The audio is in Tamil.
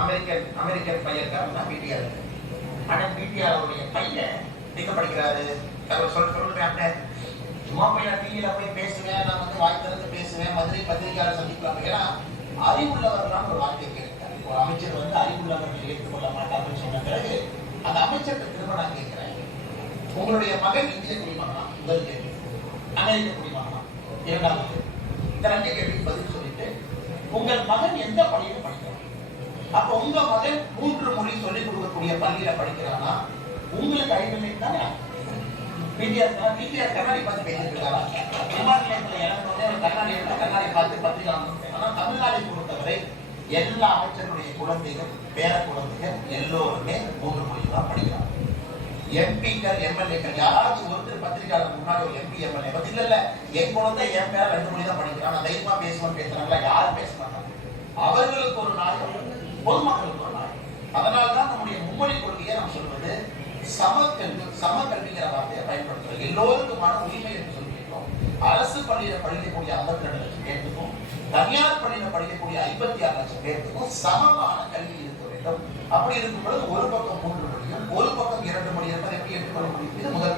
அமெரிக்கன் பையன் பிடிஆர். அண்ணன் பிடிஆருடைய பையன் எங்க படிக்கிறாரு? சொல்லுங்க அண்ணன். சும்மா போய் நான் டிவியில போய் பேசுவேன், நான் வாய் திறந்து பேசுவேன், மதுரை பத்திரிகையாளர் சந்திக்கலாம். ஏன்னா அறிவுள்ளவர்களான ஒரு வார்த்தை கேட்கிறேன். ஒரு அமைச்சர் அறிவுள்ளவர்கள் ஏற்றுக்கொள்ள மாட்டார்கள் சொன்ன பிறகு அந்த அமைச்சருக்கு திரும்ப நான் கேட்கிறேன், உங்களுடைய மகன் இந்திய குடிமகனா? முதல் கேள்வி. அமெரிக்க குடிமகனா? இரண்டாவது. இந்த 2 கேள்விக்கு பதில் சொல்லிட்டு உங்கள் மகன் எந்த பள்ளியில படிக்கிறான்? அப்ப உங்க மகன் 3 மொழி சொல்லிக் கொடுக்கக்கூடிய பள்ளியில படிக்கிறானா? உங்களுக்கு அறிவில்லை தானே? பிடிஆர் கண்ணாடி பார்த்து பேசிட்டு இருக்காரா? விமான நிலையத்துல இறங்கினோடனே ஒரு கண்ணாடி பார்த்து பத்திரிகை. ஆனா தமிழ்நாட்டை பொறுத்தவரை எல்லா அமைச்சருடைய குழந்தைகள், பேர குழந்தைகள் எல்லோருமே 3 மொழி தான் படிக்கிறாங்க. எம்பிக்கள், எம்எல்ஏக்கள் யாராச்சும் ஒருத்தர் பத்திரிகையாளர் முன்னாடி ஒரு எம்பி எம்எல்ஏ பத்தி இல்ல என் குழந்தை என் பேர 2 மொழி தான் படிக்கிறான், நான் தைரியமா பேசுவேன் பேசுறாங்களா? யாரும் பேச மாட்டாங்க. அவர்களுக்கு ஒரு நாள், பொதுமக்களுக்கு ஒரு நாள். அதனால்தான் நம்முடைய மும்மொழி கொள்கையை நாம் சொல்வது சமக்கல்விங்கிற வார்த்தையை பயன்படுத்துறோம். எல்லோருக்குமான உரிமை என்று சொல்லியிருக்கோம். அரசு பள்ளியில படிக்கக்கூடிய 52 லட்சம் பேருக்கும், தனியார் பள்ளியில படிக்கக்கூடிய 56 லட்சம் பேருக்கும் சமமான கல்வி இருக்க வேண்டும். அப்படி இருக்கும் பொழுது ஒரு பக்கம் 3 மொழியும் ஒரு பக்கம் 2 மொழி இருப்பதை எப்படி ஏற்றுக்கொள்ள முடியும்? இது முதல்